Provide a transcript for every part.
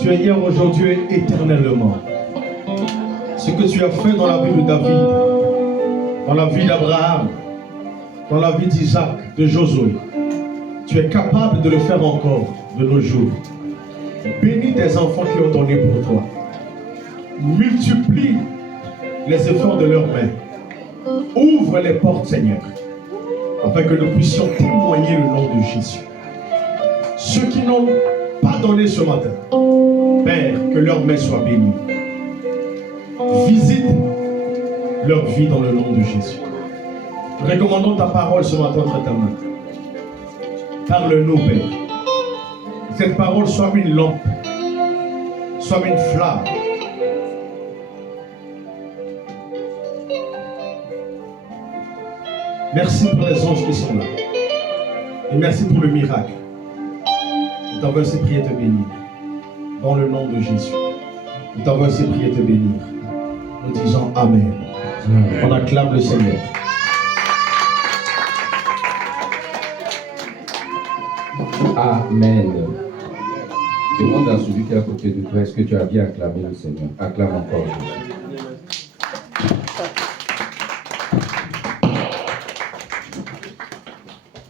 Tu es hier, aujourd'hui et éternellement. Ce que tu as fait dans la vie de David, dans la vie d'Abraham, dans la vie d'Isaac, de Josué, tu es capable de le faire encore de nos jours. Bénis tes enfants qui ont donné pour toi. Multiplie les efforts de leurs mains. Ouvre les portes, Seigneur, afin que nous puissions témoigner le nom de Jésus. Ceux qui n'ont pas donné ce matin, Père, que leurs mains soient bénies. Visite leur vie dans le nom de Jésus. Recommandons ta parole ce matin entre ta main. Parle-nous, Père. Que cette parole soit une lampe, soit une flamme. Merci pour les anges qui sont là. Et merci pour le miracle. Nous t'avons ainsi prié te bénir. Dans le nom de Jésus. Nous t'avons ainsi prié te bénir. Nous disons Amen. On acclame le Seigneur. Amen. Demande à celui qui est à côté de toi, est-ce que tu as bien acclamé le Seigneur? Acclame encore Jésus.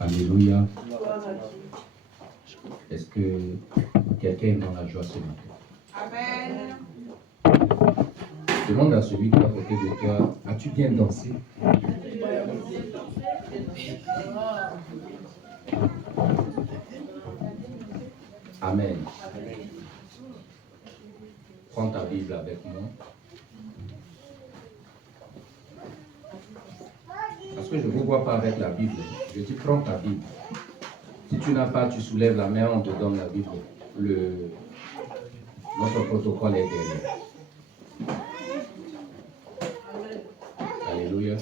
Alléluia. Est-ce que quelqu'un est dans la joie ce matin? Amen. Demande à celui qui est à côté de toi, as-tu bien dansé? Amen. Prends ta Bible avec moi. Parce que je ne vous vois pas avec la Bible. Je dis, prends ta Bible. Si tu n'as pas, tu soulèves la main, on te donne la Bible. Notre protocole est derrière. Alléluia.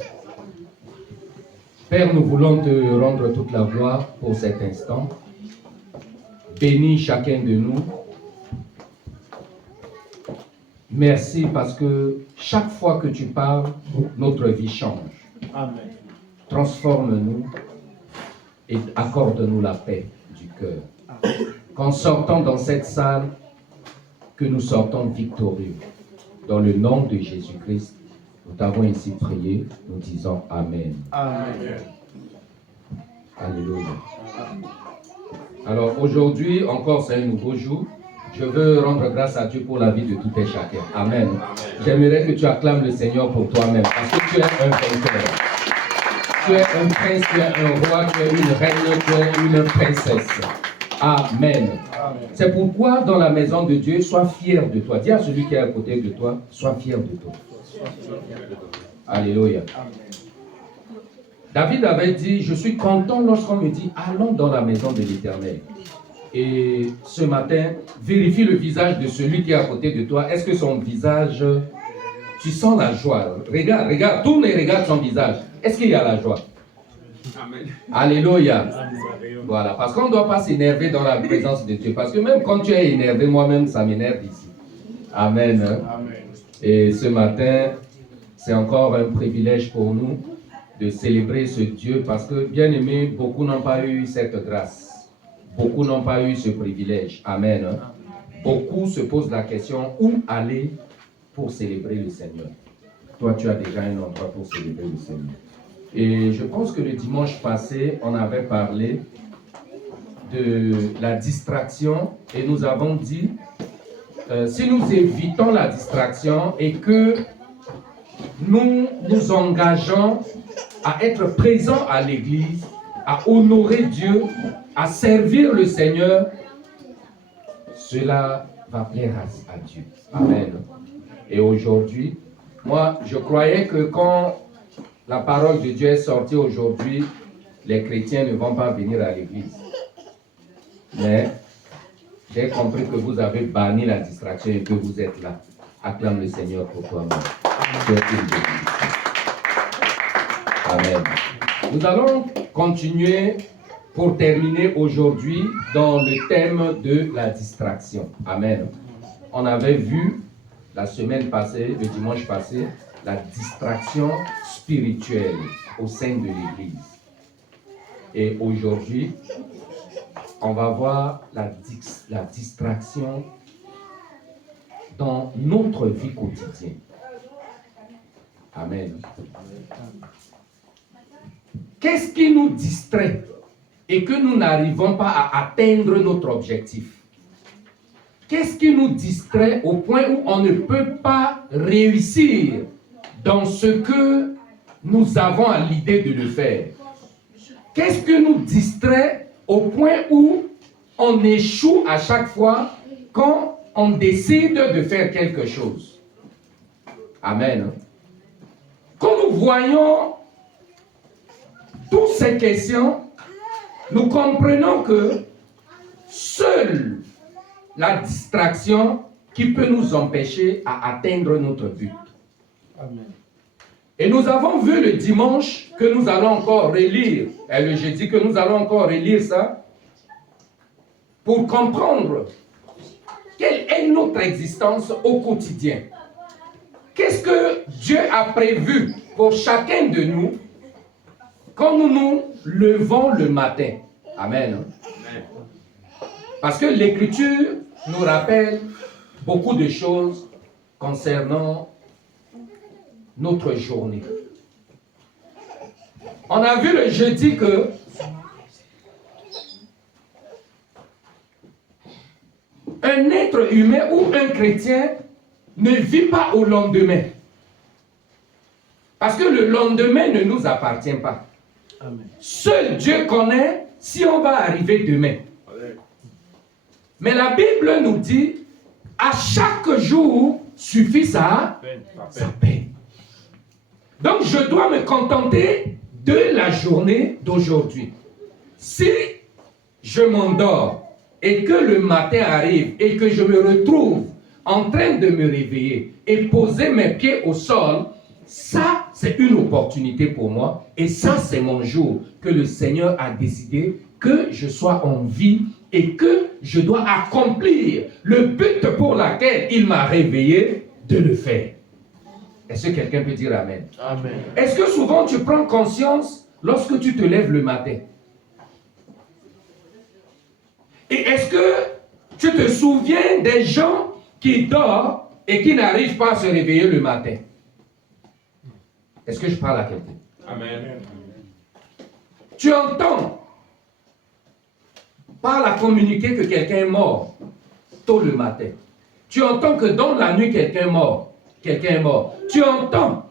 Père, nous voulons te rendre toute la gloire pour cet instant. Bénis chacun de nous. Merci parce que chaque fois que tu parles, notre vie change. Amen. Transforme-nous et accorde-nous la paix du cœur. Qu'en sortant dans cette salle, que nous sortons victorieux. Dans le nom de Jésus-Christ, nous t'avons ainsi prié, nous disons Amen. Amen. Alléluia. Alors aujourd'hui, encore c'est un nouveau jour. Je veux rendre grâce à Dieu pour la vie de tout et chacun. Amen. J'aimerais que tu acclames le Seigneur pour toi-même parce que tu es un vainqueur. Tu es un prince, tu es un roi, tu es une reine, tu es une princesse. Amen. C'est pourquoi dans la maison de Dieu, sois fier de toi. Dis à celui qui est à côté de toi, sois fier de toi. Alléluia. David avait dit, je suis content lorsqu'on me dit, allons dans la maison de l'Éternel. Et ce matin, vérifie le visage de celui qui est à côté de toi. Est-ce que son visage, tu sens la joie? Regarde, tourne et regarde son visage. Est-ce qu'il y a la joie? Amen. Alléluia. Voilà, parce qu'on ne doit pas s'énerver dans la présence de Dieu. Parce que même quand tu es énervé, moi-même, ça m'énerve ici. Amen. Amen. Et ce matin, c'est encore un privilège pour nous de célébrer ce Dieu parce que, bien aimé, beaucoup n'ont pas eu cette grâce. Beaucoup n'ont pas eu ce privilège. Amen. Beaucoup se posent la question, où aller pour célébrer le Seigneur? Toi, tu as déjà un endroit pour célébrer le Seigneur. Et je pense que le dimanche passé, on avait parlé de la distraction et nous avons dit, si nous évitons la distraction et que nous nous engageons à être présents à l'église, à honorer Dieu, à servir le Seigneur, cela va plaire à Dieu. Amen. Et aujourd'hui, moi, je croyais que quand la parole de Dieu est sortie aujourd'hui, les chrétiens ne vont pas venir à l'église. Mais j'ai compris que vous avez banni la distraction et que vous êtes là. Acclame le Seigneur pour toi-même. Amen. Nous allons continuer pour terminer aujourd'hui dans le thème de la distraction. Amen. On avait vu la semaine passée, le dimanche passé, la distraction spirituelle au sein de l'Église. Et aujourd'hui, on va voir la distraction dans notre vie quotidienne. Amen. Qu'est-ce qui nous distrait et que nous n'arrivons pas à atteindre notre objectif? Qu'est-ce qui nous distrait au point où on ne peut pas réussir dans ce que nous avons à l'idée de le faire? Qu'est-ce qui nous distrait au point où on échoue à chaque fois quand on décide de faire quelque chose? Amen. Quand nous voyons toutes ces questions, nous comprenons que seule la distraction qui peut nous empêcher à atteindre notre but. Amen. Et nous avons vu le dimanche que nous allons encore relire, et le jeudi que nous allons encore relire ça, pour comprendre quelle est notre existence au quotidien. Qu'est-ce que Dieu a prévu pour chacun de nous quand nous nous levons le matin? Amen. Parce que l'Écriture nous rappelle beaucoup de choses concernant notre journée. On a vu le jeudi que un être humain ou un chrétien ne vit pas au lendemain. Parce que le lendemain ne nous appartient pas. Amen. Seul Dieu connaît si on va arriver demain. Mais la Bible nous dit, à chaque jour suffit sa peine. Donc je dois me contenter de la journée d'aujourd'hui. Si je m'endors et que le matin arrive et que je me retrouve en train de me réveiller et poser mes pieds au sol, ça c'est une opportunité pour moi et ça c'est mon jour que le Seigneur a décidé que je sois en vie et que je dois accomplir le but pour lequel il m'a réveillé de le faire. Est-ce que quelqu'un peut dire Amen? Amen. Est-ce que souvent tu prends conscience lorsque tu te lèves le matin? Et est-ce que tu te souviens des gens qui dorment et qui n'arrivent pas à se réveiller le matin? Est-ce que je parle à quelqu'un? Amen. Tu entends par la communiquer que quelqu'un est mort tôt le matin. Tu entends que dans la nuit, quelqu'un est mort. Tu entends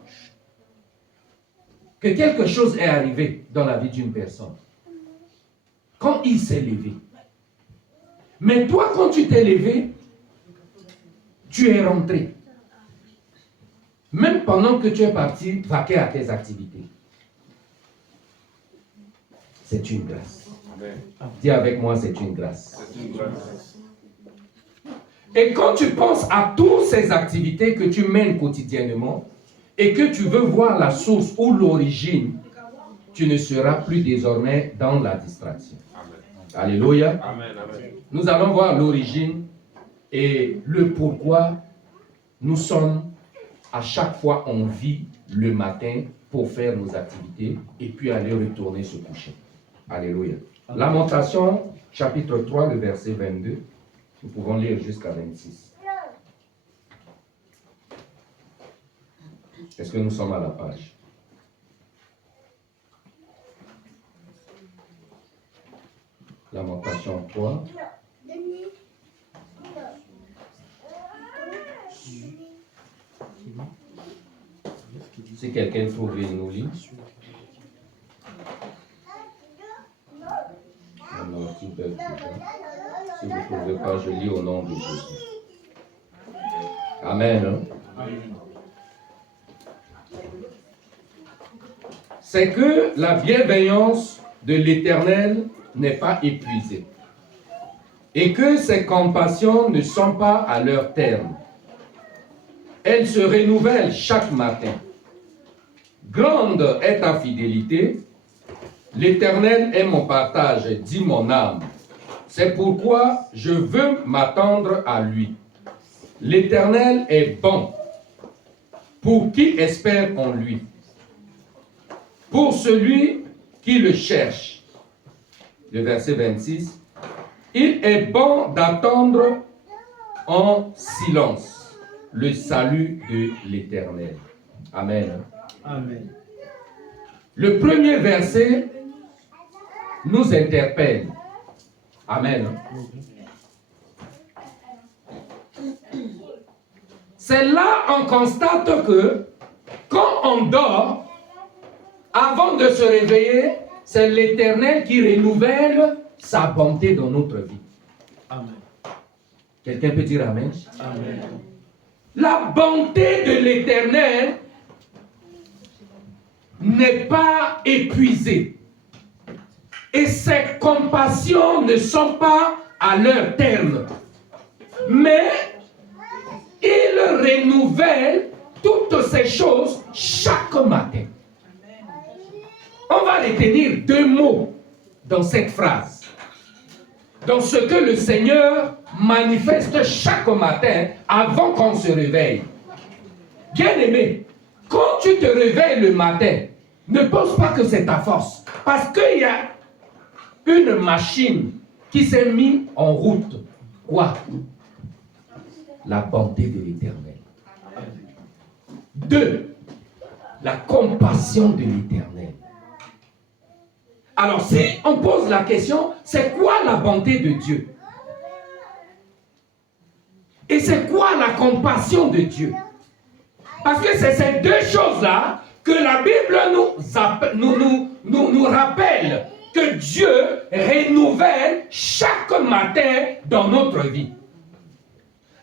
que quelque chose est arrivé dans la vie d'une personne. Quand il s'est levé. Mais toi, quand tu t'es levé, tu es rentré. Même pendant que tu es parti vaquer à tes activités. C'est une grâce. Dis avec moi, c'est une grâce. Et quand tu penses à toutes ces activités que tu mènes quotidiennement et que tu veux voir la source ou l'origine, tu ne seras plus désormais dans la distraction. Amen. Alléluia. Amen, amen. Nous allons voir l'origine et le pourquoi nous sommes à chaque fois en vie le matin pour faire nos activités et puis aller retourner se coucher. Alléluia. Lamentation, chapitre 3, le verset 22. Nous pouvons lire jusqu'à 26. Est-ce que nous sommes à la page? Lamentation 3. Si quelqu'un trouve, il nous lit. Non, si vous ne trouvez pas, je lis au nom de Jésus. Amen. C'est que la bienveillance de l'Éternel n'est pas épuisée et que ses compassions ne sont pas à leur terme. Elles se renouvellent chaque matin. Grande est ta fidélité. L'Éternel est mon partage, dit mon âme. C'est pourquoi je veux m'attendre à lui. L'Éternel est bon pour qui espère en lui. Pour celui qui le cherche. Le verset 26. Il est bon d'attendre en silence. le salut de l'Éternel. Amen. Amen. Le premier verset nous interpelle. Amen. C'est là on constate que quand on dort, avant de se réveiller, c'est l'Éternel qui renouvelle sa bonté dans notre vie. Amen. Quelqu'un peut dire Amen? Amen. La bonté de l'Éternel n'est pas épuisée. Et ses compassions ne sont pas à leur terme. Mais il renouvelle toutes ces choses chaque matin. On va retenir deux mots dans cette phrase. Dans ce que le Seigneur manifeste chaque matin avant qu'on se réveille. Bien-aimé, quand tu te réveilles le matin, ne pense pas que c'est ta force. Parce qu'il y a une machine qui s'est mise en route. Quoi? La bonté de l'Éternel. 2. La compassion de l'Éternel. Alors, si on pose la question, c'est quoi la bonté de Dieu? Et c'est quoi la compassion de Dieu? Parce que c'est ces deux choses-là que la Bible nous rappelle que Dieu renouvelle chaque matin dans notre vie.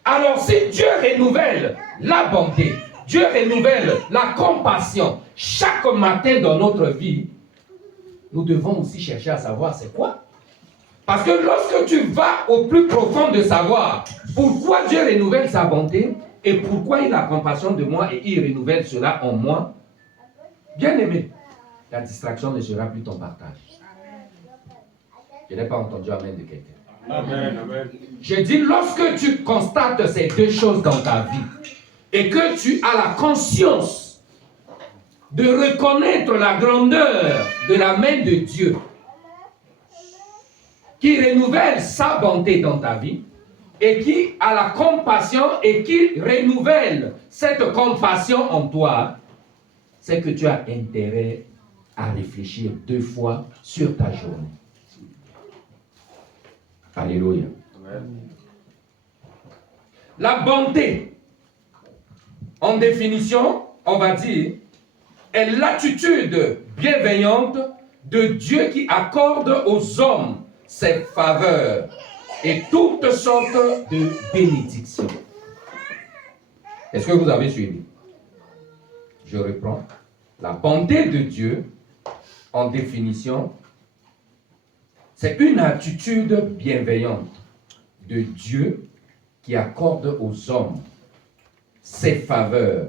Alors, si Dieu renouvelle la bonté, Dieu renouvelle la compassion chaque matin dans notre vie, nous devons aussi chercher à savoir c'est quoi. Parce que lorsque tu vas au plus profond de savoir pourquoi Dieu renouvelle sa bonté et pourquoi il a compassion de moi et il renouvelle cela en moi, bien aimé, la distraction ne sera plus ton partage. Je n'ai pas entendu Amen de quelqu'un. Amen. Amen. Je dis, lorsque tu constates ces deux choses dans ta vie et que tu as la conscience de reconnaître la grandeur de la main de Dieu qui renouvelle sa bonté dans ta vie et qui a la compassion et qui renouvelle cette compassion en toi, c'est que tu as intérêt à réfléchir 2 fois sur ta journée. Alléluia. Amen. La bonté, en définition, on va dire, est l'attitude bienveillante de Dieu qui accorde aux hommes ses faveurs et toutes sortes de bénédictions. Est-ce que vous avez suivi? Je reprends. La bonté de Dieu, en définition, c'est une attitude bienveillante de Dieu qui accorde aux hommes ses faveurs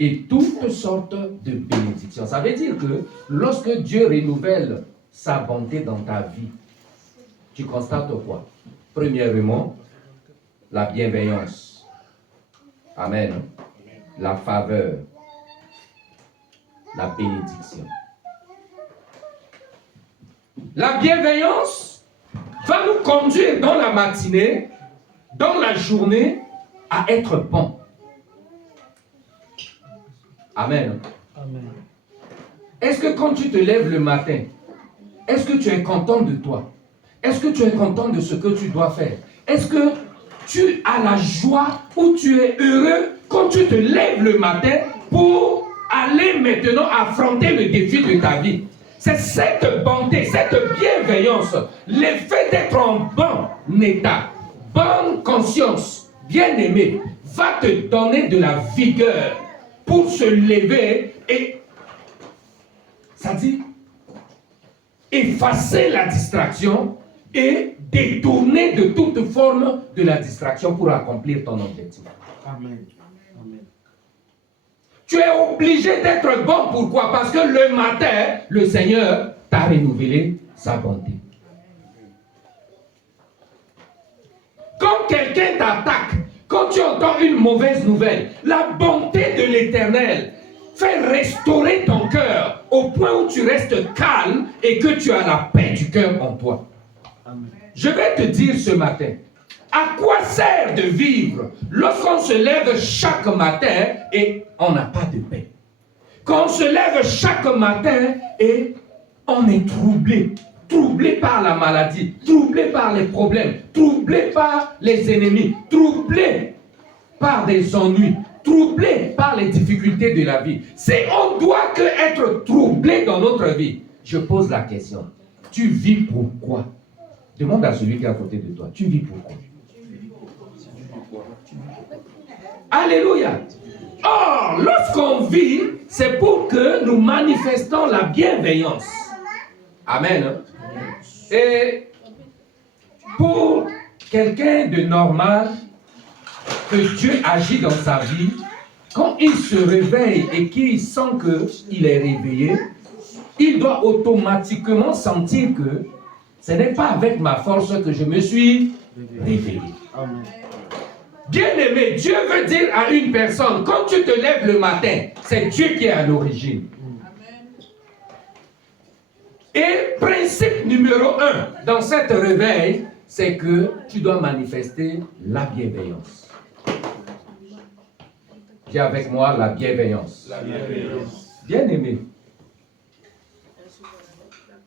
et toutes sortes de bénédictions. Ça veut dire que lorsque Dieu renouvelle sa bonté dans ta vie, tu constates quoi? Premièrement, la bienveillance. Amen. La faveur. La bénédiction. La bienveillance va nous conduire dans la matinée, dans la journée, à être bon. Amen. Amen. Est-ce que quand tu te lèves le matin, est-ce que tu es content de toi? Est-ce que tu es content de ce que tu dois faire? Est-ce que tu as la joie ou tu es heureux quand tu te lèves le matin pour aller maintenant affronter le défi de ta vie? C'est cette bonté, cette bienveillance, l'effet d'être en bon état, bonne conscience, bien-aimé, va te donner de la vigueur pour se lever et, ça dit, effacer la distraction et détourner de toute forme de la distraction pour accomplir ton objectif. Amen. Amen. Tu es obligé d'être bon. Pourquoi? Parce que le matin, le Seigneur t'a renouvelé sa bonté. Quand quelqu'un t'attaque, quand tu entends une mauvaise nouvelle, la bonté de l'Éternel fait restaurer ton cœur au point où tu restes calme et que tu as la paix du cœur en toi. Amen. Je vais te dire ce matin, À quoi sert de vivre lorsqu'on se lève chaque matin et on n'a pas de paix? Quand on se lève chaque matin et on est troublé, troublé par la maladie, troublé par les problèmes, troublé par les ennemis, troublé par des ennuis, troublé par les difficultés de la vie. Si on doit que être troublé dans notre vie, je pose la question, tu vis pourquoi? Demande à celui qui est à côté de toi, tu vis pourquoi? Alléluia. Or, lorsqu'on vit, c'est pour que nous manifestons la bienveillance. Amen. Et pour quelqu'un de normal, que Dieu agit dans sa vie, quand il se réveille et qu'il sent qu'il est réveillé, il doit automatiquement sentir que ce n'est pas avec ma force que je me suis réveillé. Amen. Bien-aimé, Dieu veut dire à une personne, quand tu te lèves le matin, c'est Dieu qui est à l'origine. Et principe numéro 1 dans cette réveil, c'est que tu dois manifester la bienveillance. Dis avec moi la bienveillance. La bienveillance. Bien-aimé,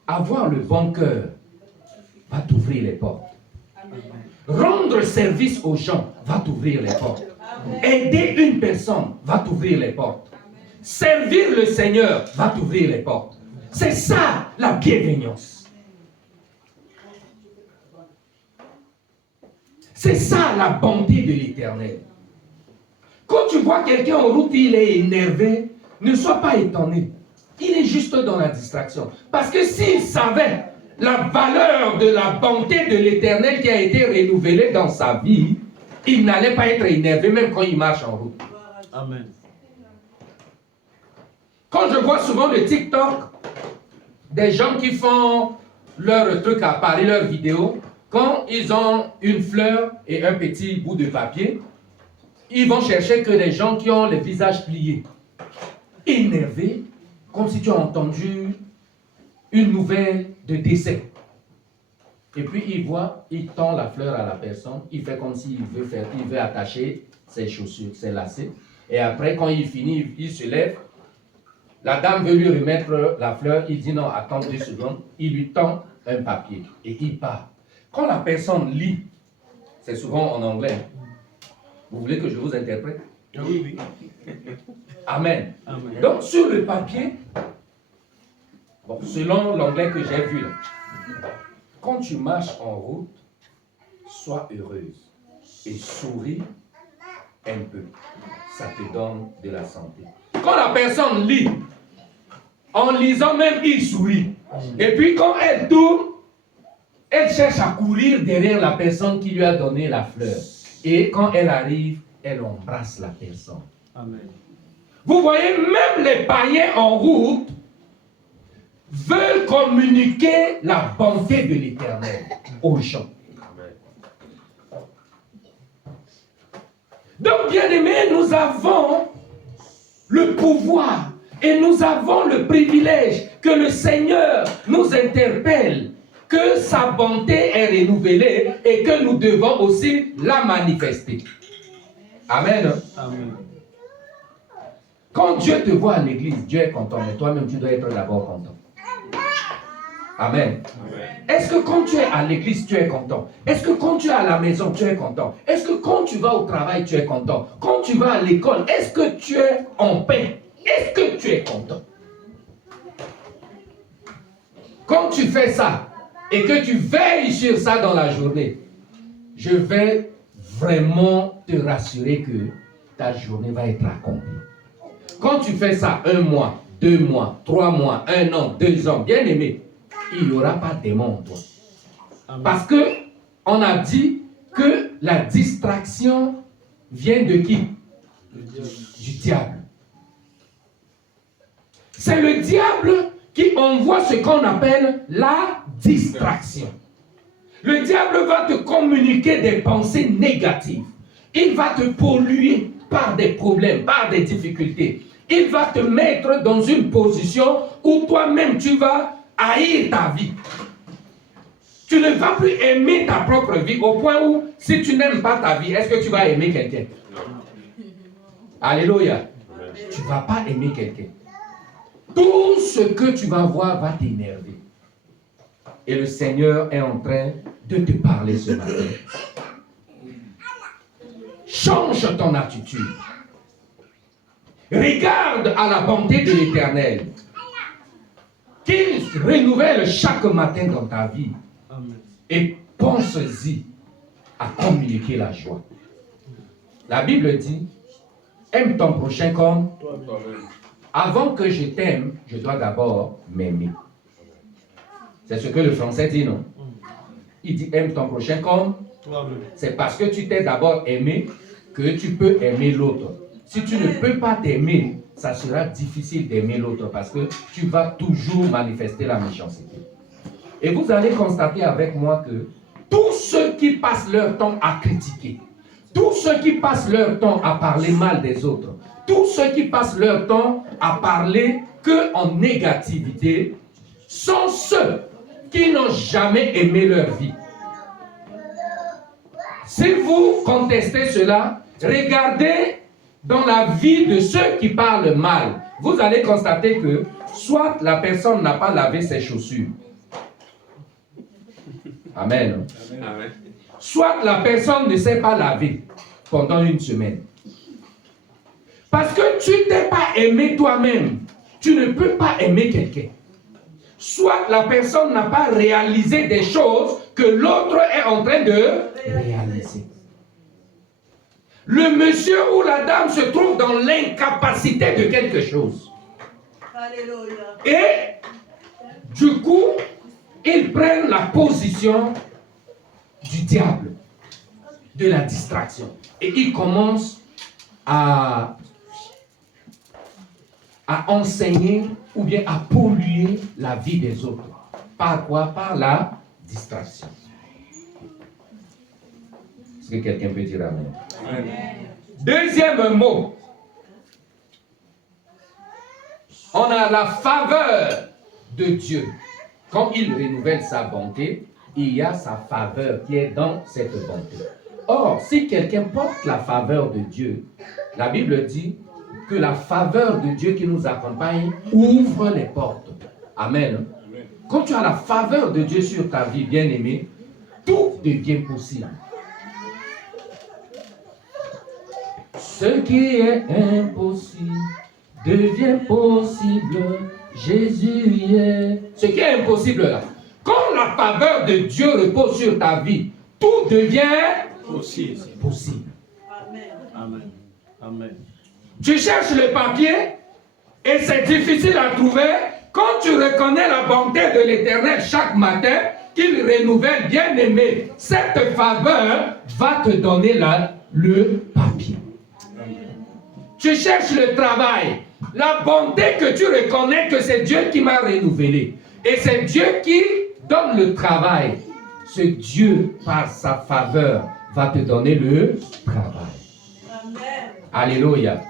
avoir le bon cœur va t'ouvrir les portes. Rendre service aux gens va t'ouvrir les portes. Aider une personne va t'ouvrir les portes. Servir le Seigneur va t'ouvrir les portes. C'est ça la bienveillance. C'est ça la bonté de l'Éternel. Quand tu vois quelqu'un en route, il est énervé, ne sois pas étonné. Il est juste dans la distraction. Parce que s'il savait la valeur de la bonté de l'Éternel qui a été renouvelée dans sa vie, il n'allait pas être énervé même quand il marche en route. Amen. Quand je vois souvent le TikTok, des gens qui font leur truc à Paris, leurs vidéos, quand ils ont une fleur et un petit bout de papier, ils vont chercher que les gens qui ont les visages pliés, énervés, comme si tu as entendu une nouvelle de décès. Et puis il tend la fleur à la personne, il fait comme s'il veut attacher ses chaussures, ses lacets. Et après, quand il finit, il se lève. La dame veut lui remettre la fleur, il dit non, attends 2 secondes. Il lui tend un papier et il part. Quand la personne lit, c'est souvent en anglais. Vous voulez que je vous interprète? Oui. Amen. Amen. Donc sur le papier, bon, selon l'anglais que j'ai vu là, quand tu marches en route, sois heureuse et souris un peu. Ça te donne de la santé. Quand la personne lit, en lisant même, il sourit. Et puis quand elle tourne, elle cherche à courir derrière la personne qui lui a donné la fleur. Et quand elle arrive, elle embrasse la personne. Amen. Vous voyez, même les païens en route veulent communiquer la bonté de l'Éternel aux gens. Amen. Donc, bien-aimés, nous avons le pouvoir et nous avons le privilège que le Seigneur nous interpelle, que sa bonté est renouvelée et que nous devons aussi la manifester. Amen. Amen. Quand Dieu te voit à l'église, Dieu est content, mais toi-même tu dois être d'abord content. Amen. Amen. Est-ce que quand tu es à l'église, tu es content? Est-ce que quand tu es à la maison, tu es content? Est-ce que quand tu vas au travail, tu es content? Quand tu vas à l'école, est-ce que tu es en paix? Est-ce que tu es content? Quand tu fais ça et que tu veilles sur ça dans la journée, je vais vraiment te rassurer que ta journée va être accomplie. Quand tu fais ça 1 mois, 2 mois, 3 mois, 1 an, 2 ans, bien aimé, il n'y aura pas de démon en toi. Amen. Parce que on a dit que la distraction vient de qui? Du diable. C'est le diable qui envoie ce qu'on appelle la distraction. Le diable va te communiquer des pensées négatives. Il va te polluer par des problèmes, par des difficultés. Il va te mettre dans une position où toi-même tu vas haïr ta vie. Tu ne vas plus aimer ta propre vie au point où, si tu n'aimes pas ta vie, est-ce que tu vas aimer quelqu'un? Alléluia. Tu ne vas pas aimer quelqu'un. Tout ce que tu vas voir va t'énerver. Et le Seigneur est en train de te parler ce matin. Change ton attitude. Regarde à la bonté de l'Éternel, qu'il renouvelle chaque matin dans ta vie. Amen. Et pense-y à communiquer la joie. La Bible dit, aime ton prochain comme toi-même. Avant que je t'aime, je dois d'abord m'aimer. C'est ce que le français dit, non? Il dit, aime ton prochain comme toi-même. C'est parce que tu t'es d'abord aimé que tu peux aimer l'autre. Si tu ne peux pas t'aimer, ça sera difficile d'aimer l'autre parce que tu vas toujours manifester la méchanceté. Et vous allez constater avec moi que tous ceux qui passent leur temps à critiquer, tous ceux qui passent leur temps à parler mal des autres, tous ceux qui passent leur temps à parler qu'en négativité, sont ceux qui n'ont jamais aimé leur vie. Si vous contestez cela, regardez dans la vie de ceux qui parlent mal. Vous allez constater que soit la personne n'a pas lavé ses chaussures. Amen. Amen. Soit la personne ne s'est pas laver pendant une semaine. Parce que tu ne t'es pas aimé toi-même, tu ne peux pas aimer quelqu'un. Soit la personne n'a pas réalisé des choses que l'autre est en train de réaliser. Le monsieur ou la dame se trouve dans l'incapacité de quelque chose. Alléluia. Et du coup, ils prennent la position du diable, de la distraction. Et ils commencent à enseigner ou bien à polluer la vie des autres. Par quoi? Par la distraction. Est-ce que quelqu'un peut dire amen? Amen. Deuxième mot. On a la faveur de Dieu. Quand il renouvelle sa bonté, il y a sa faveur qui est dans cette bonté. Or, si quelqu'un porte la faveur de Dieu, la Bible dit que la faveur de Dieu qui nous accompagne ouvre les portes. Amen. Amen. Quand tu as la faveur de Dieu sur ta vie, bien-aimé, tout devient possible. Ce qui est impossible devient possible. Jésus y est. Ce qui est impossible là. Quand la faveur de Dieu repose sur ta vie, tout devient possible. Amen. Amen. Amen. Tu cherches le papier et c'est difficile à trouver. Quand tu reconnais la bonté de l'Éternel chaque matin, qu'il renouvelle, bien aimé, cette faveur va te donner le papier. Tu cherches le travail, la bonté que tu reconnais que c'est Dieu qui m'a renouvelé. Et c'est Dieu qui donne le travail. Ce Dieu, par sa faveur, va te donner le travail. Amen. Alléluia.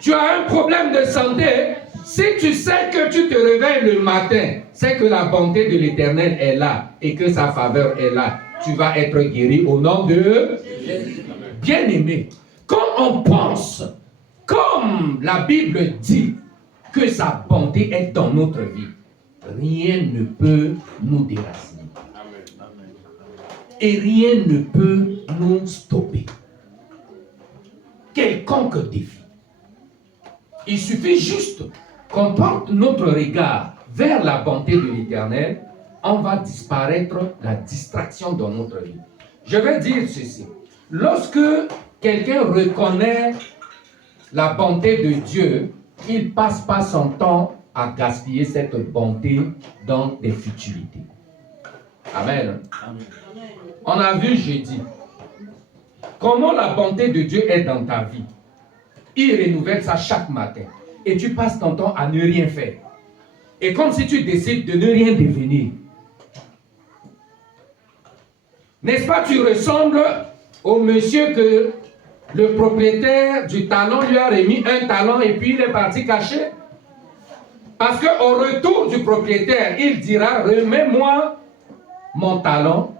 Tu as un problème de santé, si tu sais que tu te réveilles le matin, c'est que la bonté de l'Éternel est là et que sa faveur est là. Tu vas être guéri au nom de Jésus. Bien-aimé, quand on pense, comme la Bible dit, que sa bonté est dans notre vie, rien ne peut nous déraciner. Et rien ne peut nous stopper. Quelconque défi. Il suffit juste qu'on porte notre regard vers la bonté de l'Éternel, on va disparaître la distraction dans notre vie. Je vais dire ceci. Lorsque quelqu'un reconnaît la bonté de Dieu, il ne passe pas son temps à gaspiller cette bonté dans des futilités. Amen. Amen. On a vu jeudi comment la bonté de Dieu est dans ta vie. Il renouvelle ça chaque matin. Et tu passes ton temps à ne rien faire. Et comme si tu décides de ne rien devenir. N'est-ce pas, tu ressembles au monsieur que le propriétaire du talent lui a remis un talent et puis il est parti cacher. Parce qu'au retour du propriétaire, il dira, remets-moi mon talent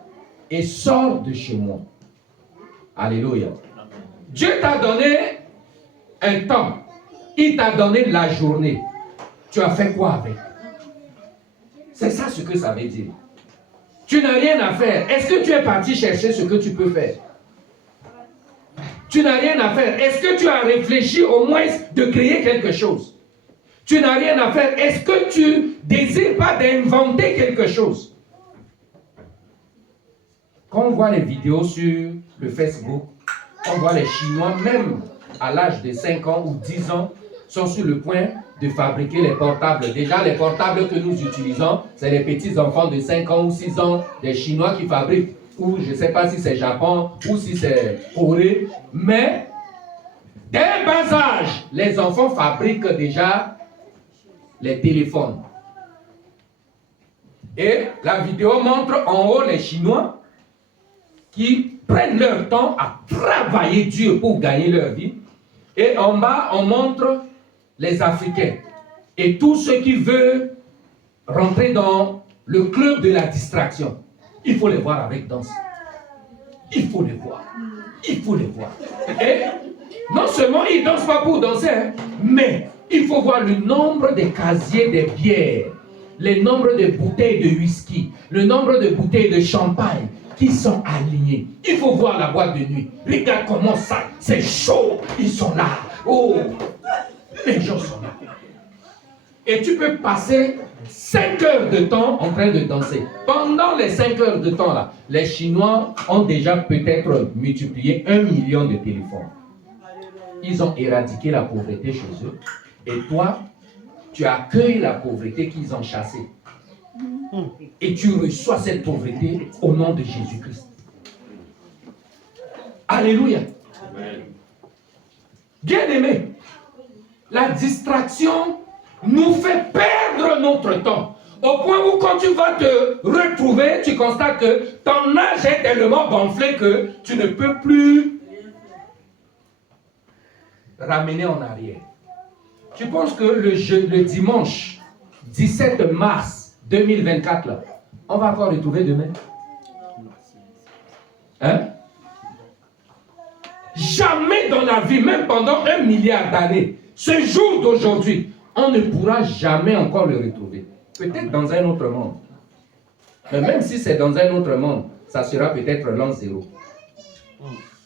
et sors de chez moi. Alléluia. Dieu t'a donné un temps. Il t'a donné la journée. Tu as fait quoi avec? C'est ça ce que ça veut dire. Tu n'as rien à faire. Est-ce que tu es parti chercher ce que tu peux faire? Tu n'as rien à faire. Est-ce que tu as réfléchi au moins de créer quelque chose? Tu n'as rien à faire. Est-ce que tu désires pas d'inventer quelque chose? Quand on voit les vidéos sur le Facebook, on voit les Chinois, même à l'âge de 5 ans ou 10 ans, sont sur le point de fabriquer les portables. Déjà, les portables que nous utilisons, c'est les petits enfants de 5 ans ou 6 ans, des Chinois qui fabriquent. Ou je ne sais pas si c'est Japon ou si c'est Corée. Mais, dès bas âge, les enfants fabriquent déjà les téléphones. Et la vidéo montre en haut les Chinois qui prennent leur temps à travailler dur pour gagner leur vie. Et en bas, on montre les Africains. Et tous ceux qui veulent rentrer dans le club de la distraction. Il faut les voir avec danse. Il faut les voir. Il faut les voir. Et non seulement ils ne dansent pas pour danser, hein, mais il faut voir le nombre de casiers des bières, le nombre de bouteilles de whisky, le nombre de bouteilles de champagne qui sont alignés. Il faut voir la boîte de nuit. Regarde comment ça, c'est chaud. Ils sont là. Oh, les gens sont là. Et tu peux passer 5 heures de temps en train de danser. Pendant les 5 heures de temps là, les Chinois ont déjà peut-être multiplié 1 million de téléphones. Ils ont éradiqué la pauvreté chez eux. Et toi, tu accueilles la pauvreté qu'ils ont chassée. Et tu reçois cette pauvreté au nom de Jésus-Christ. Alléluia. Bien-aimés, la distraction nous fait perdre notre temps. Au point où quand tu vas te retrouver, tu constates que ton âge est tellement gonflé que tu ne peux plus ramener en arrière. Tu penses que le dimanche 17 mars 2024, là, on va encore retrouver demain? Hein? Jamais dans la vie, même pendant 1 milliard d'années, ce jour d'aujourd'hui, on ne pourra jamais encore le retrouver. Peut-être dans un autre monde. Mais même si c'est dans un autre monde, ça sera peut-être l'an 0.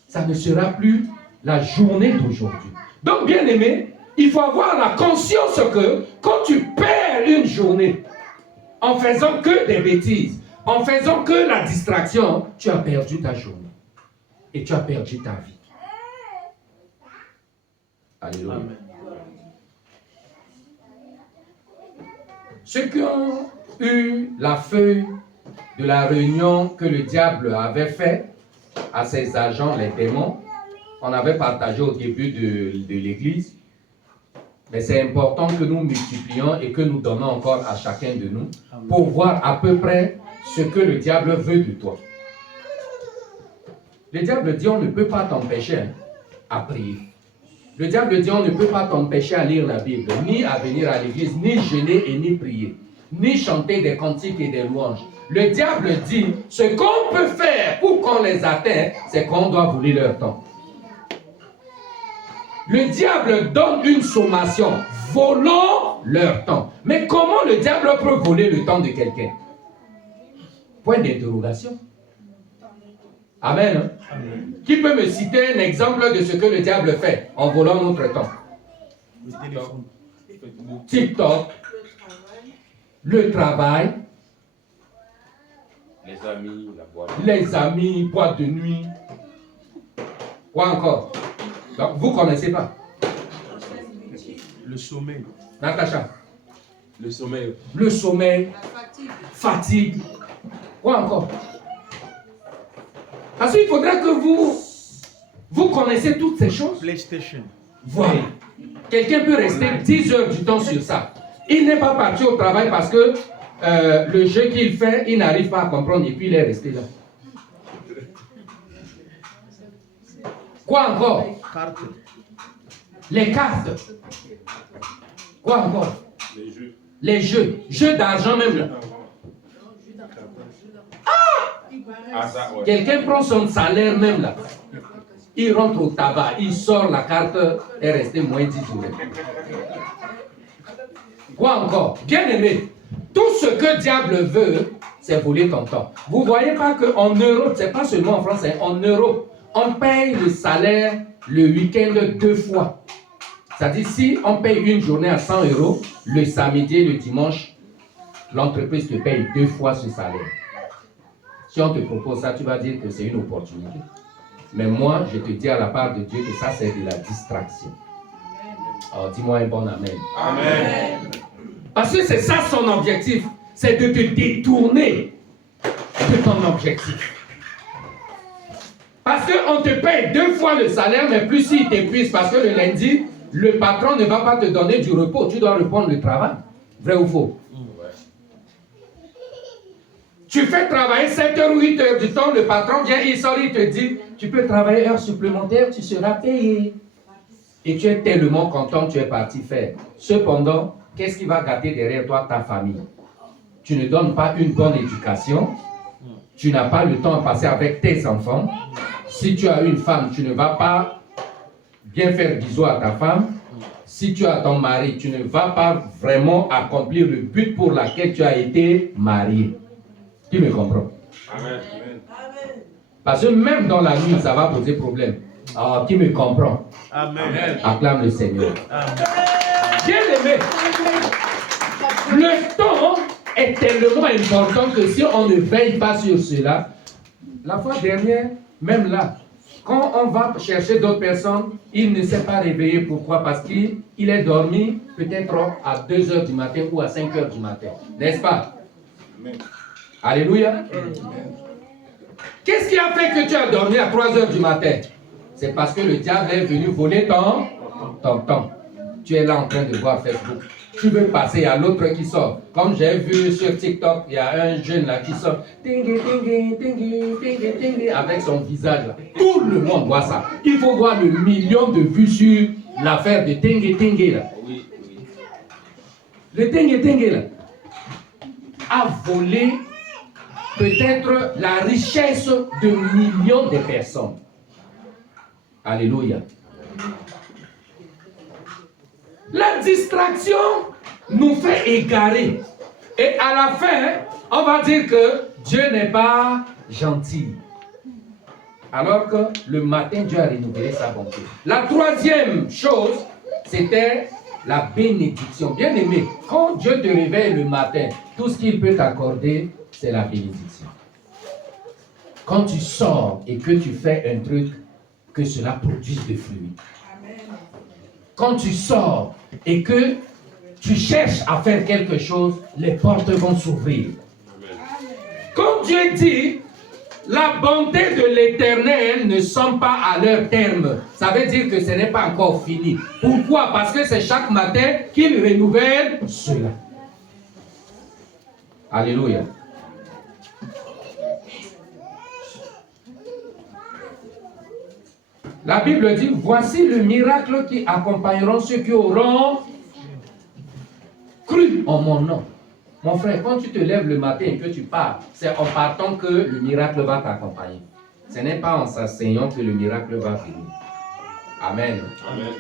Ça ne sera plus la journée d'aujourd'hui. Donc, bien aimé, il faut avoir la conscience que quand tu perds une journée en faisant que des bêtises, en faisant que la distraction, tu as perdu ta journée. Et tu as perdu ta vie. Alléluia. Amen. Ceux qui ont eu la feuille de la réunion que le diable avait faite à ses agents, les démons, on avait partagé au début de l'église. Mais c'est important que nous multiplions et que nous donnons encore à chacun de nous pour voir à peu près ce que le diable veut de toi. Le diable dit on ne peut pas t'empêcher à prier. Le diable dit on ne peut pas t'empêcher à lire la Bible, ni à venir à l'église, ni jeûner et ni prier, ni chanter des cantiques et des louanges. Le diable dit ce qu'on peut faire pour qu'on les atteigne, c'est qu'on doit voler leur temps. Le diable donne une sommation, volons leur temps. Mais comment le diable peut voler le temps de quelqu'un? Point d'interrogation. Amen. Amen. Qui peut me citer un exemple de ce que le diable fait en volant notre temps? TikTok, le travail, les amis, boîte de nuit. Quoi encore? Donc, vous ne connaissez pas? Le sommeil. Natacha? Le sommeil. Le sommeil. Fatigue. Quoi encore? Parce qu'il faudrait que vous connaissez toutes ces choses. PlayStation. Voilà. Quelqu'un peut rester 10 heures du temps sur ça. Il n'est pas parti au travail parce que le jeu qu'il fait, il n'arrive pas à comprendre et puis il est resté là. Quoi encore? Cartes. Les cartes. Quoi encore? Les jeux. Les jeux. Jeux d'argent même là. Ah! Ah, ça, ouais. Quelqu'un prend son salaire même là. Il rentre au tabac, il sort la carte, est restée moins 10 jours. Quoi encore? Bien aimé, tout ce que diable veut, c'est voler ton temps. Vous voyez pas qu'en Europe, c'est pas seulement en France, hein, en Europe, on paye le salaire le week-end 2 fois. C'est-à-dire, si on paye une journée à 100 €, le samedi et le dimanche, l'entreprise te paye 2 fois ce salaire. Si on te propose ça, tu vas dire que c'est une opportunité. Mais moi, je te dis à la part de Dieu que ça, c'est de la distraction. Alors, dis-moi un bon amen. Amen. Parce que c'est ça son objectif. C'est de te détourner de ton objectif. Parce qu'on te paye 2 fois le salaire, mais plus s'il t'épuise, parce que le lundi, le patron ne va pas te donner du repos. Tu dois reprendre le travail. Vrai ou faux? Tu fais travailler 7 heures ou 8 heures du temps, le patron vient, il sort, il te dit, tu peux travailler heures supplémentaires, tu seras payé. Et tu es tellement content, tu es parti faire. Cependant, qu'est-ce qui va gâter derrière toi ta famille? Tu ne donnes pas une bonne éducation, tu n'as pas le temps à passer avec tes enfants. Si tu as une femme, tu ne vas pas bien faire bisous à ta femme. Si tu as ton mari, tu ne vas pas vraiment accomplir le but pour lequel tu as été marié. Qui me comprend? Amen. Parce que même dans la nuit, ça va poser problème. Alors, qui me comprend? Amen. Acclame le Seigneur. Bien aimé, le temps est tellement important que si on ne veille pas sur cela, la fois dernière, même là, quand on va chercher d'autres personnes, il ne s'est pas réveillé. Pourquoi? Parce qu'il est dormi peut-être à 2 h du matin ou à 5 h du matin. N'est-ce pas? Amen. Alléluia. Qu'est-ce qui a fait que tu as dormi à 3 h du matin? C'est parce que le diable est venu voler ton temps. Tu es là en train de voir Facebook. Tu veux passer à l'autre qui sort. Comme j'ai vu sur TikTok, il y a un jeune là qui sort avec son visage là. Tout le monde voit ça. Il faut voir le million de vues sur l'affaire de Tengue là. Oui. Le Tengue là a volé peut-être la richesse de millions de personnes. Alléluia. La distraction nous fait égarer. Et à la fin, on va dire que Dieu n'est pas gentil. Alors que le matin, Dieu a renouvelé sa bonté. La troisième chose, c'était la bénédiction. Bien aimé, quand Dieu te réveille le matin, tout ce qu'il peut t'accorder, c'est la bénédiction. Quand tu sors et que tu fais un truc, que cela produise des fruits. Quand tu sors et que tu cherches à faire quelque chose, les portes vont s'ouvrir. Quand Dieu dit, la bonté de l'Éternel ne sont pas à leur terme, ça veut dire que ce n'est pas encore fini. Pourquoi? Parce que c'est chaque matin qu'il renouvelle cela. Alléluia. La Bible dit, voici le miracle qui accompagneront ceux qui auront cru en mon nom. Mon frère, quand tu te lèves le matin et que tu pars, c'est en partant que le miracle va t'accompagner. Ce n'est pas en s'asseyant que le miracle va venir. Amen. Amen.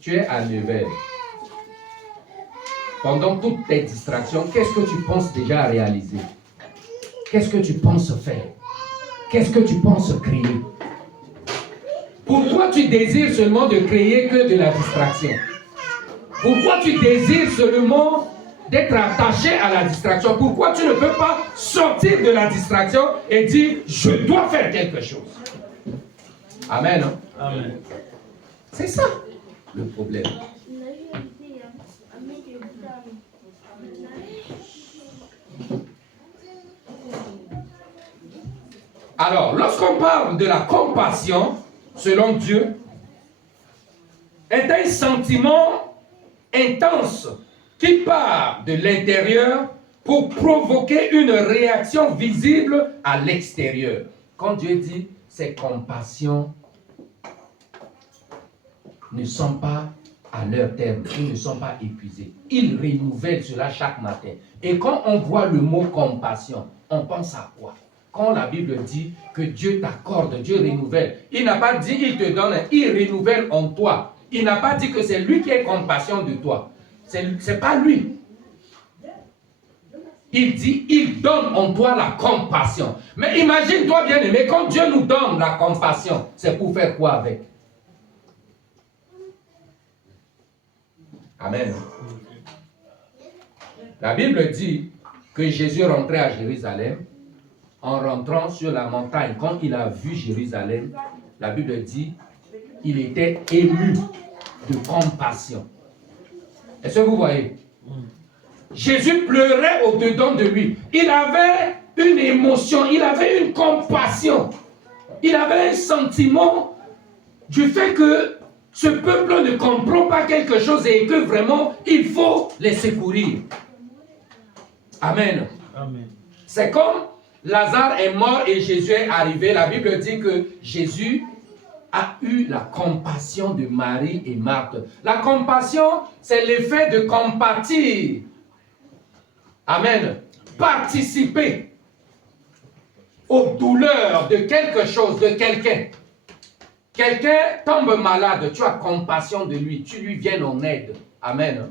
Tu es à 9 h. Pendant toutes tes distractions, qu'est-ce que tu penses déjà à réaliser? Qu'est-ce que tu penses faire? Qu'est-ce que tu penses créer? Pourquoi tu désires seulement de créer que de la distraction? Pourquoi tu désires seulement d'être attaché à la distraction? Pourquoi tu ne peux pas sortir de la distraction et dire, je dois faire quelque chose? Amen. Hein? Amen. C'est ça le problème. Alors, lorsqu'on parle de la compassion, selon Dieu, est un sentiment intense qui part de l'intérieur pour provoquer une réaction visible à l'extérieur. Quand Dieu dit, ces compassions ne sont pas à leur terme. Ils ne sont pas épuisés. Ils renouvellent cela chaque matin. Et quand on voit le mot compassion, on pense à quoi? Quand la Bible dit que Dieu t'accorde, Dieu renouvelle, il n'a pas dit il te donne, il renouvelle en toi. Il n'a pas dit que c'est lui qui est compassion de toi. C'est pas lui. Il dit, il donne en toi la compassion. Mais imagine-toi bien aimé, quand Dieu nous donne la compassion, c'est pour faire quoi avec? Amen. La Bible dit que Jésus rentrait à Jérusalem. En rentrant sur la montagne, quand il a vu Jérusalem, la Bible dit, il était ému de compassion. Est-ce que vous voyez? Jésus pleurait au-dedans de lui. Il avait une émotion, il avait une compassion. Il avait un sentiment du fait que ce peuple ne comprend pas quelque chose et que vraiment, il faut les secourir. Amen. Amen. C'est comme Lazare est mort et Jésus est arrivé. La Bible dit que Jésus a eu la compassion de Marie et Marthe. La compassion, c'est l'effet de compatir. Amen. Participer aux douleurs de quelque chose, de quelqu'un. Quelqu'un tombe malade, tu as compassion de lui, tu lui viens en aide. Amen.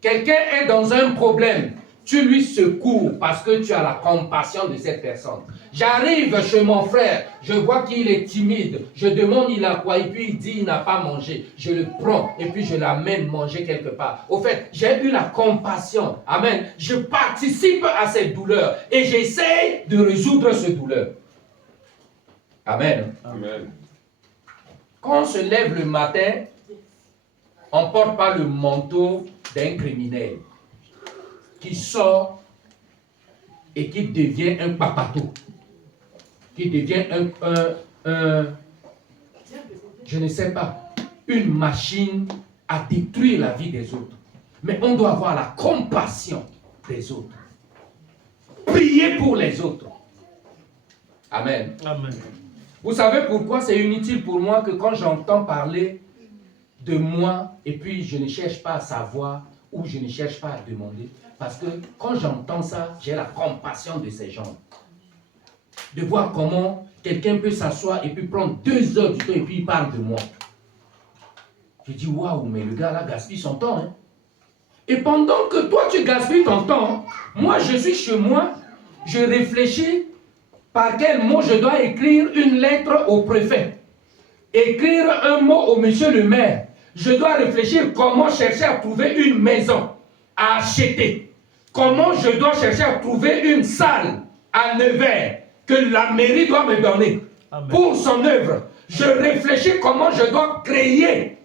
Quelqu'un est dans un problème, tu lui secours parce que tu as la compassion de cette personne. J'arrive chez mon frère, je vois qu'il est timide, je demande il a quoi et puis il dit il n'a pas mangé. Je le prends et puis je l'amène manger quelque part. Au fait, j'ai eu la compassion. Amen. Je participe à cette douleur et j'essaie de résoudre cette douleur. Amen. Amen. Quand on se lève le matin, on ne porte pas le manteau d'un criminel qui sort et qui devient un papato, qui devient je ne sais pas, une machine à détruire la vie des autres. Mais on doit avoir la compassion des autres. Prier pour les autres. Amen. Amen. Vous savez pourquoi c'est inutile pour moi que quand j'entends parler de moi et puis je ne cherche pas à savoir ou je ne cherche pas à demander? Parce que quand j'entends ça, j'ai la compassion de ces gens. De voir comment quelqu'un peut s'asseoir et puis prendre 2 heures du temps et puis il parle de moi. Je dis, waouh, mais le gars là gaspille son temps. Hein. Et pendant que toi tu gaspilles ton temps, moi je suis chez moi, je réfléchis par quel mot je dois écrire une lettre au préfet. Écrire un mot au monsieur le maire. Je dois réfléchir comment chercher à trouver une maison à acheter. Comment je dois chercher à trouver une salle à Nevers que la mairie doit me donner. Amen. Pour son œuvre. Je réfléchis comment je dois créer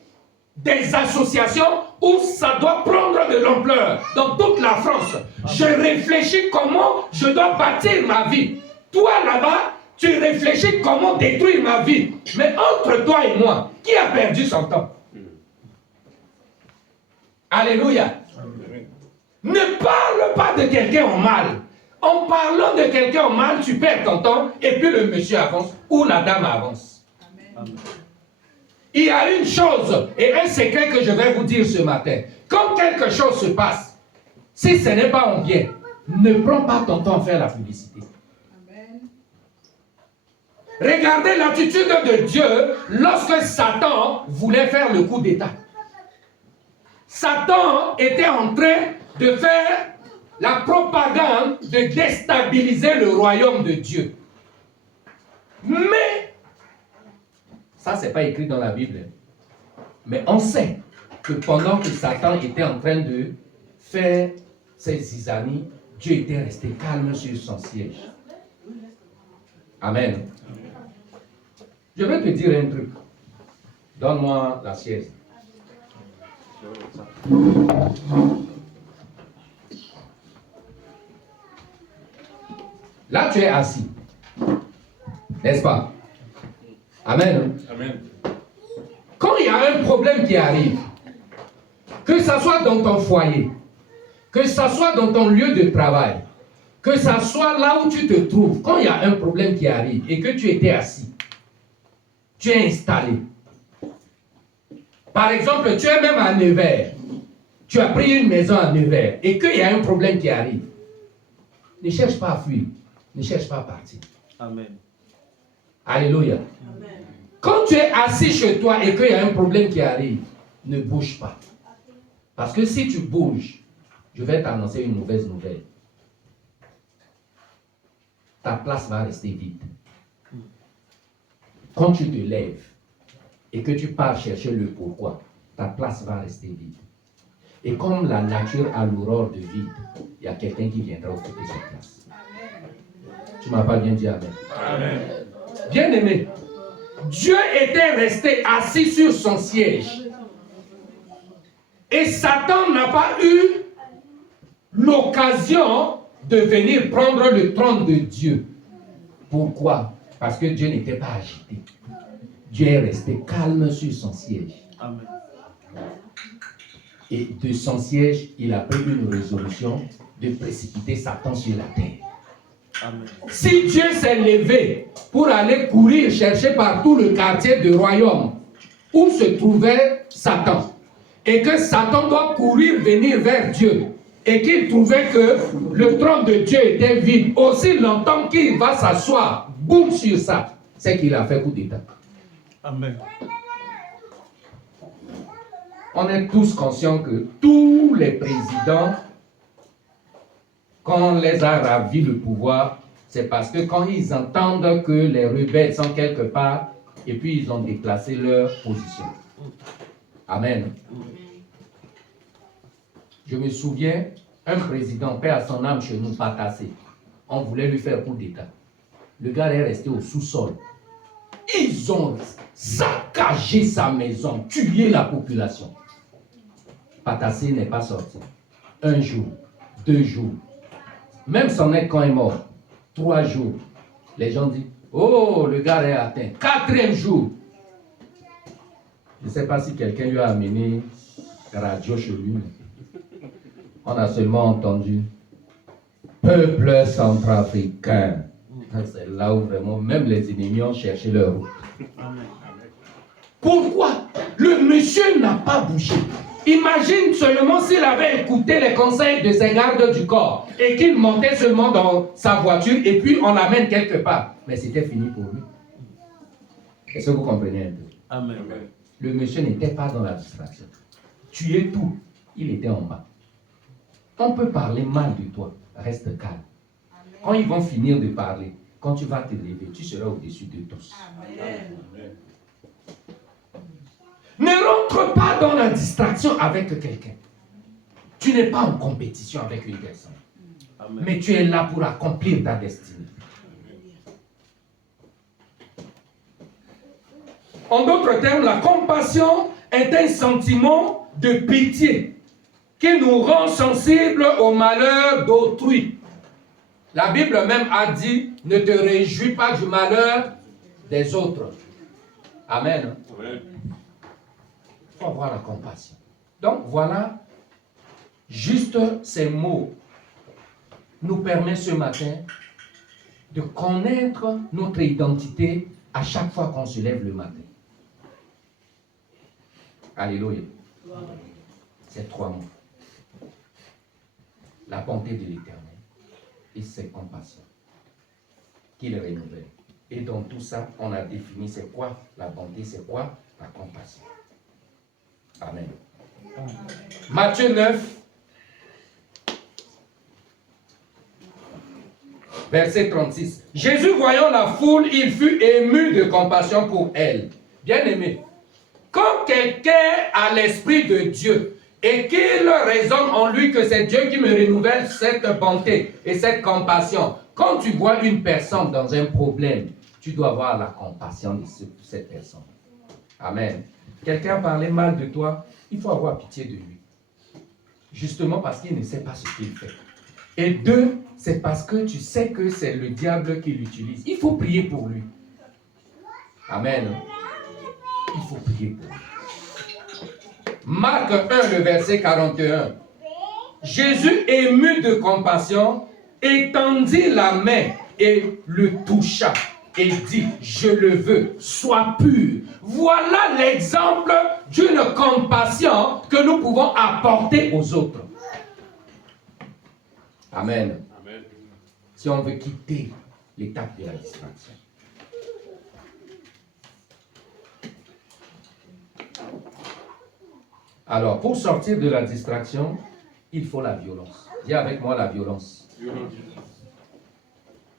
des associations où ça doit prendre de l'ampleur dans toute la France. Amen. Je réfléchis comment je dois bâtir ma vie. Toi là-bas, tu réfléchis comment détruire ma vie. Mais entre toi et moi, qui a perdu son temps? Alléluia. Amen. Ne parle pas de quelqu'un en mal. En parlant de quelqu'un en mal, tu perds ton temps et puis le monsieur avance ou la dame avance. Amen. Il y a une chose et un secret que je vais vous dire ce matin. Quand quelque chose se passe, si ce n'est pas en bien, ne prends pas ton temps à faire la publicité. Amen. Regardez l'attitude de Dieu lorsque Satan voulait faire le coup d'État. Satan était en train de faire la propagande de déstabiliser le royaume de Dieu. Mais, ça c'est pas écrit dans la Bible, mais on sait que pendant que Satan était en train de faire ses zizanies, Dieu était resté calme sur son siège. Amen. Je vais te dire un truc. Donne-moi la sieste. Là, tu es assis. N'est-ce pas? Amen. Amen. Quand il y a un problème qui arrive, que ça soit dans ton foyer, que ça soit dans ton lieu de travail, que ça soit là où tu te trouves, quand il y a un problème qui arrive et que tu étais assis, tu es installé. Par exemple, tu es même à Nevers. Tu as pris une maison à Nevers et qu'il y a un problème qui arrive. Ne cherche pas à fuir. Ne cherche pas à partir. Amen. Alléluia. Amen. Quand tu es assis chez toi et qu'il y a un problème qui arrive, ne bouge pas. Parce que si tu bouges, je vais t'annoncer une mauvaise nouvelle. Ta place va rester vide. Quand tu te lèves et que tu pars chercher le pourquoi, ta place va rester vide. Et comme la nature a l'horreur de vide, il y a quelqu'un qui viendra occuper cette place. Tu ne m'as pas bien dit amen. Amen. Bien aimé, Dieu était resté assis sur son siège. Et Satan n'a pas eu l'occasion de venir prendre le trône de Dieu. Pourquoi? Parce que Dieu n'était pas agité. Dieu est resté calme sur son siège. Amen. Et de son siège, il a pris une résolution de précipiter Satan sur la terre. Amen. Si Dieu s'est levé pour aller courir chercher partout le quartier du royaume où se trouvait Satan, et que Satan doit courir venir vers Dieu, et qu'il trouvait que le trône de Dieu était vide, aussi longtemps qu'il va s'asseoir, boum sur ça, c'est qu'il a fait coup d'état. Amen. On est tous conscients que tous les présidents, quand on les a ravis le pouvoir, c'est parce que quand ils entendent que les rebelles sont quelque part, et puis ils ont déplacé leur position. Amen. Je me souviens, un président, paix à son âme chez nous, Patassé, on voulait lui faire coup d'état. Le gars est resté au sous-sol. Ils ont saccagé sa maison, tué la population. Patassé n'est pas sorti. 1 jour, 2 jours. Même son aide quand il est mort, 3 jours. Les gens disent, oh, le gars est atteint. 4e jour. Je ne sais pas si quelqu'un lui a amené radio chez lui. On a seulement entendu peuple centrafricain. C'est là où vraiment même les ennemis ont cherché leur route. Pourquoi? Le monsieur n'a pas bougé. Imagine seulement s'il avait écouté les conseils de ses gardes du corps et qu'il montait seulement dans sa voiture et puis on l'amène quelque part. Mais c'était fini pour lui. Est-ce que vous comprenez un peu? Amen. Le monsieur n'était pas dans la distraction. Tu es tout. Il était en bas. On peut parler mal de toi. Reste calme. Amen. Quand ils vont finir de parler, quand tu vas te lever, tu seras au-dessus de tous. Amen. Ne rentre pas dans la distraction avec quelqu'un. Tu n'es pas en compétition avec une personne. Amen. Mais tu es là pour accomplir ta destinée. En d'autres termes, la compassion est un sentiment de pitié qui nous rend sensibles au malheur d'autrui. La Bible même a dit, ne te réjouis pas du malheur des autres. Amen. Amen. Il faut avoir la compassion. Donc voilà, juste ces mots nous permettent ce matin de connaître notre identité à chaque fois qu'on se lève le matin. Alléluia. Ces 3 mots. La bonté de l'Éternel et ses compassions qu'il renouvelle. Et dans tout ça, on a défini c'est quoi la bonté, c'est quoi la compassion. Amen. Matthieu 9, verset 36. Jésus, voyant la foule, il fut ému de compassion pour elle. Bien-aimé, quand quelqu'un a l'Esprit de Dieu et qu'il raisonne en lui que c'est Dieu qui me renouvelle cette bonté et cette compassion, quand tu vois une personne dans un problème, tu dois avoir la compassion de cette personne. Amen. Quelqu'un parlait mal de toi, il faut avoir pitié de lui. Justement parce qu'il ne sait pas ce qu'il fait. Et 2, c'est parce que tu sais que c'est le diable qui l'utilise. Il faut prier pour lui. Amen. Il faut prier pour lui. Marc 1, le verset 41. Jésus, ému de compassion, étendit la main et le toucha. et dit, je le veux, sois pur. Voilà l'exemple d'une compassion que nous pouvons apporter aux autres. Amen. Amen. Si on veut quitter l'étape de la distraction. Alors, pour sortir de la distraction, il faut la violence. Dis avec moi la violence. Il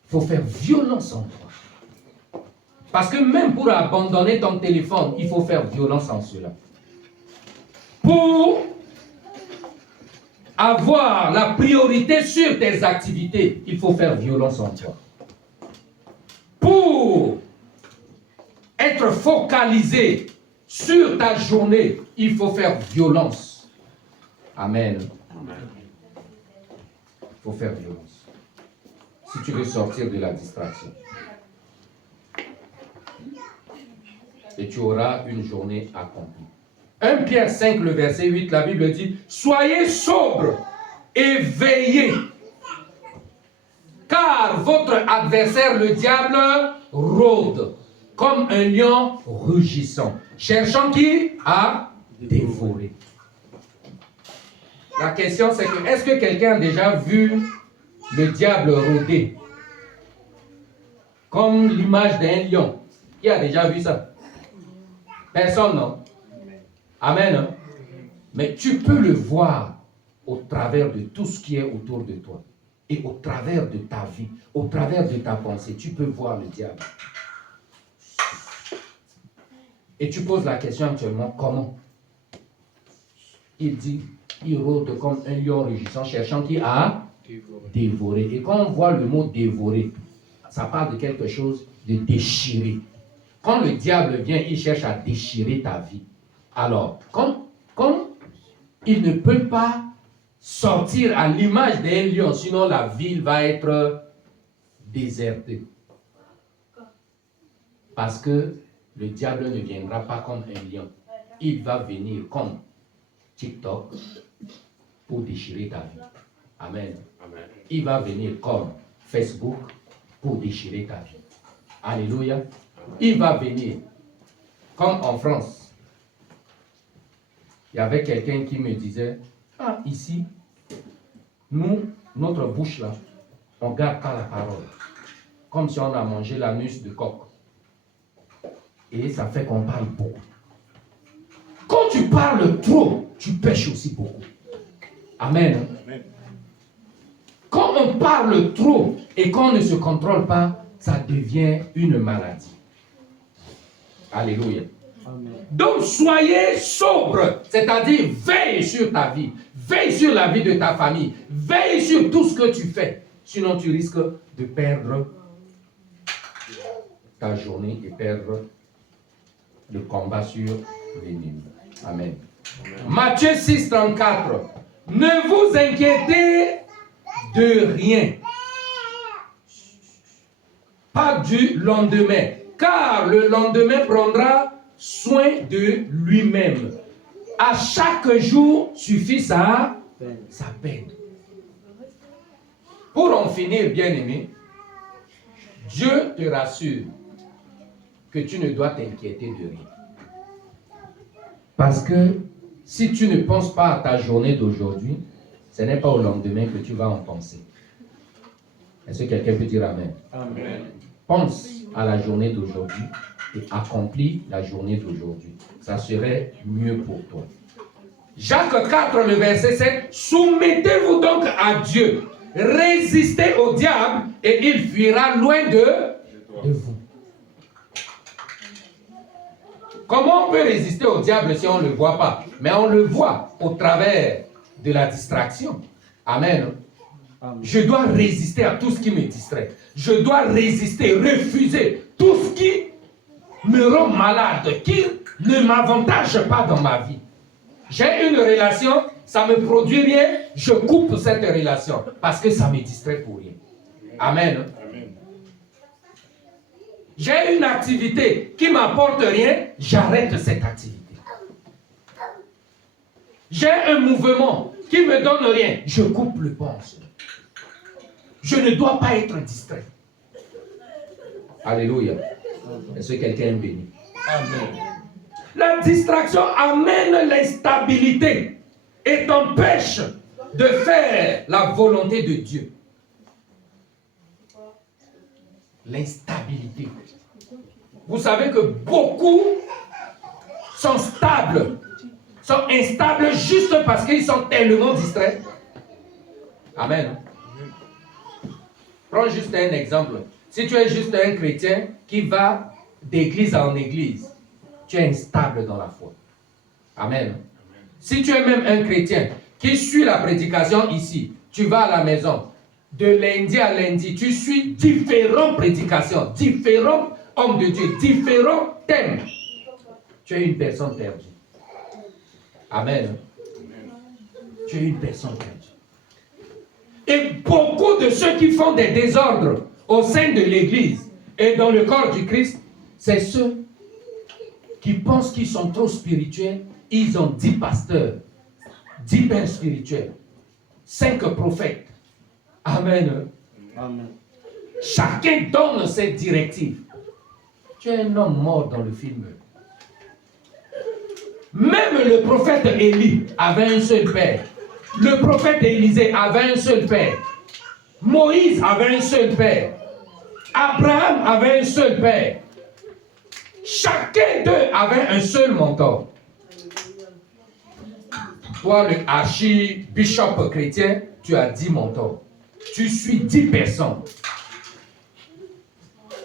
faut faire violence en toi. Parce que même pour abandonner ton téléphone, il faut faire violence en cela. Pour avoir la priorité sur tes activités, il faut faire violence en toi. Pour être focalisé sur ta journée, il faut faire violence. Amen. Il faut faire violence. Si tu veux sortir de la distraction. Et tu auras une journée accomplie. 1 Pierre 5, le verset 8, la Bible dit, soyez sobres et veillez, car votre adversaire, le diable, rôde comme un lion rugissant, cherchant qui? À dévorer. La question c'est que, est-ce que quelqu'un a déjà vu le diable rôder? Comme l'image d'un lion. Qui a déjà vu ça? Personne, non? Amen. Mais tu peux le voir au travers de tout ce qui est autour de toi. Et au travers de ta vie, au travers de ta pensée, tu peux voir le diable. Et tu poses la question actuellement, comment? Il dit, il rôde comme un lion rugissant, cherchant qui a dévoré. Et quand on voit le mot dévorer, ça parle de quelque chose de déchirer. Quand le diable vient, il cherche à déchirer ta vie. Alors, comme il ne peut pas sortir à l'image d'un lion, sinon la ville va être désertée. Parce que le diable ne viendra pas comme un lion. Il va venir comme TikTok pour déchirer ta vie. Amen. Amen. Il va venir comme Facebook pour déchirer ta vie. Alléluia. Il va venir comme en France. Il y avait quelqu'un qui me disait, ah, ici, nous, notre bouche là, on garde pas la parole. Comme si on a mangé l'anus de coq. Et ça fait qu'on parle beaucoup. Quand tu parles trop, tu pêches aussi beaucoup. Amen. Amen. Quand on parle trop et qu'on ne se contrôle pas, ça devient une maladie. Alléluia. Amen. Donc soyez sobre, c'est-à-dire veille sur ta vie, veille sur la vie de ta famille, veille sur tout ce que tu fais. Sinon tu risques de perdre ta journée et perdre le combat sur l'ennemi. Amen. Matthieu 6, 34. Ne vous inquiétez de rien. Pas du lendemain, car le lendemain prendra soin de lui-même. À chaque jour suffit sa peine. Pour en finir, bien-aimé, Dieu te rassure que tu ne dois t'inquiéter de rien. Parce que si tu ne penses pas à ta journée d'aujourd'hui, ce n'est pas au lendemain que tu vas en penser. Est-ce que quelqu'un peut dire Amen? Amen. Pense à la journée d'aujourd'hui et accomplis la journée d'aujourd'hui. Ça serait mieux pour toi. Jacques 4, le verset 7. Soumettez-vous donc à Dieu. Résistez au diable et il fuira loin de vous. Comment on peut résister au diable si on ne le voit pas? Mais on le voit au travers de la distraction. Amen. Je dois résister à tout ce qui me distrait. Je dois résister, refuser tout ce qui me rend malade, qui ne m'avantage pas dans ma vie. J'ai une relation, ça ne me produit rien, je coupe cette relation parce que ça me distrait pour rien. Amen. Amen. J'ai une activité qui ne m'apporte rien, j'arrête cette activité. J'ai un mouvement qui ne me donne rien, je coupe le pont. Je ne dois pas être distrait. Alléluia. Est-ce que quelqu'un est béni? Amen. La distraction amène l'instabilité et t'empêche de faire la volonté de Dieu. L'instabilité. Vous savez que beaucoup sont stables, sont instables juste parce qu'ils sont tellement distraits. Amen. Prends juste un exemple. Si tu es juste un chrétien qui va d'église en église, tu es instable dans la foi. Amen. Si tu es même un chrétien qui suit la prédication ici, tu vas à la maison, de lundi à lundi, tu suis différentes prédications, différents hommes de Dieu, différents thèmes. Tu es une personne perdue. Amen. Tu es une personne perdue. Et beaucoup de ceux qui font des désordres au sein de l'Église et dans le corps du Christ, c'est ceux qui pensent qu'ils sont trop spirituels. Ils ont 10 pasteurs, 10 pères spirituels, 5 prophètes. Amen. Amen. Chacun donne ses directives. Tu es un homme mort dans le film. Même le prophète Élie avait un seul père. Le prophète Élisée avait un seul père. Moïse avait un seul père. Abraham avait un seul père. Chacun d'eux avait un seul mentor. Toi, le archibishop chrétien, tu as 10 mentors. Tu suis 10 personnes.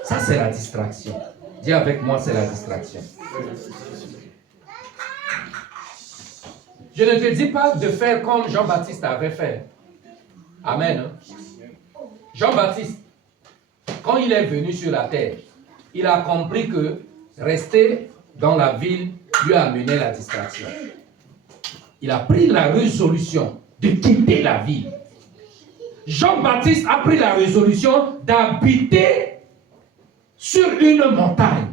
Ça, c'est la distraction. Dis avec moi, c'est la distraction. Je ne te dis pas de faire comme Jean-Baptiste avait fait. Amen. Jean-Baptiste, quand il est venu sur la terre, il a compris que rester dans la ville lui a amené la distraction. Il a pris la résolution de quitter la ville. Jean-Baptiste a pris la résolution d'habiter sur une montagne.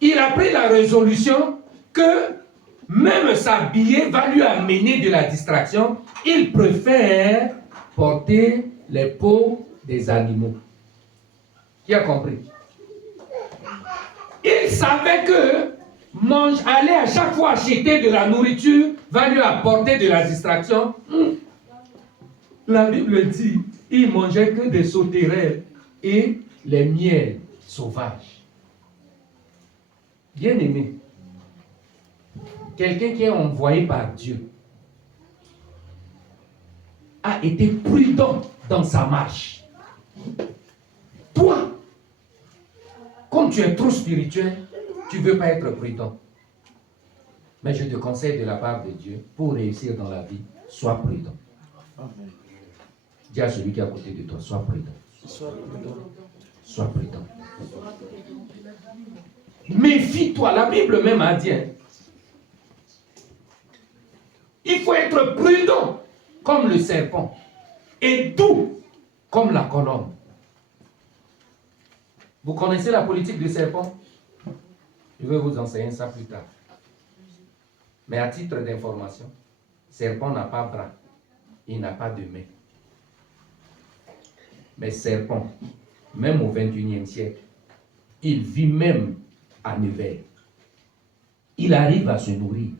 Il a pris la résolution que même s'habiller va lui amener de la distraction. Il préfère porter les peaux des animaux. Qui a compris? Il savait que aller à chaque fois acheter de la nourriture va lui apporter de la distraction. La Bible dit, il mangeait que des sauterelles et les miels sauvages. Bien aimé, quelqu'un qui est envoyé par Dieu a été prudent dans sa marche. Toi, comme tu es trop spirituel, tu ne veux pas être prudent. Mais je te conseille de la part de Dieu, pour réussir dans la vie, sois prudent. Amen. Dis à celui qui est à côté de toi, sois prudent. Sois prudent. Sois prudent. Méfie-toi, la Bible même a dit. Il faut être prudent comme le serpent et doux comme la colombe. Vous connaissez la politique du serpent? Je vais vous enseigner ça plus tard. Mais à titre d'information, serpent n'a pas bras, il n'a pas de main. Mais serpent, même au XXIe siècle, il vit même à Nevers. Il arrive à se nourrir.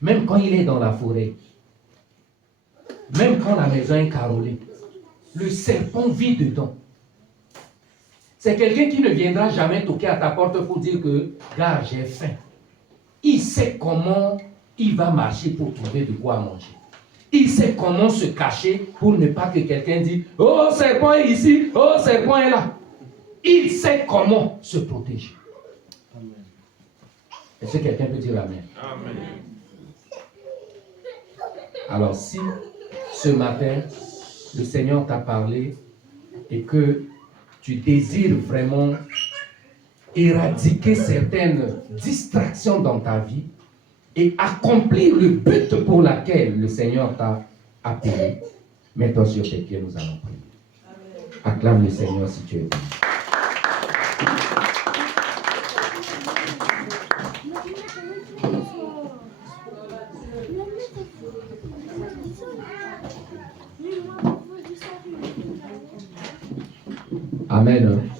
Même quand il est dans la forêt, même quand la maison est carrelée, le serpent vit dedans. C'est quelqu'un qui ne viendra jamais toquer à ta porte pour dire que, gars, j'ai faim. Il sait comment il va marcher pour trouver de quoi manger. Il sait comment se cacher pour ne pas que quelqu'un dise, oh, serpent est ici, oh, serpent est là. Il sait comment se protéger. Amen. Est-ce que quelqu'un peut dire Amen? Amen. Alors si ce matin, le Seigneur t'a parlé et que tu désires vraiment éradiquer certaines distractions dans ta vie et accomplir le but pour lequel le Seigneur t'a appelé, mets-toi sur tes pieds, nous allons prier. Acclame le Seigneur si tu es béni. Amen.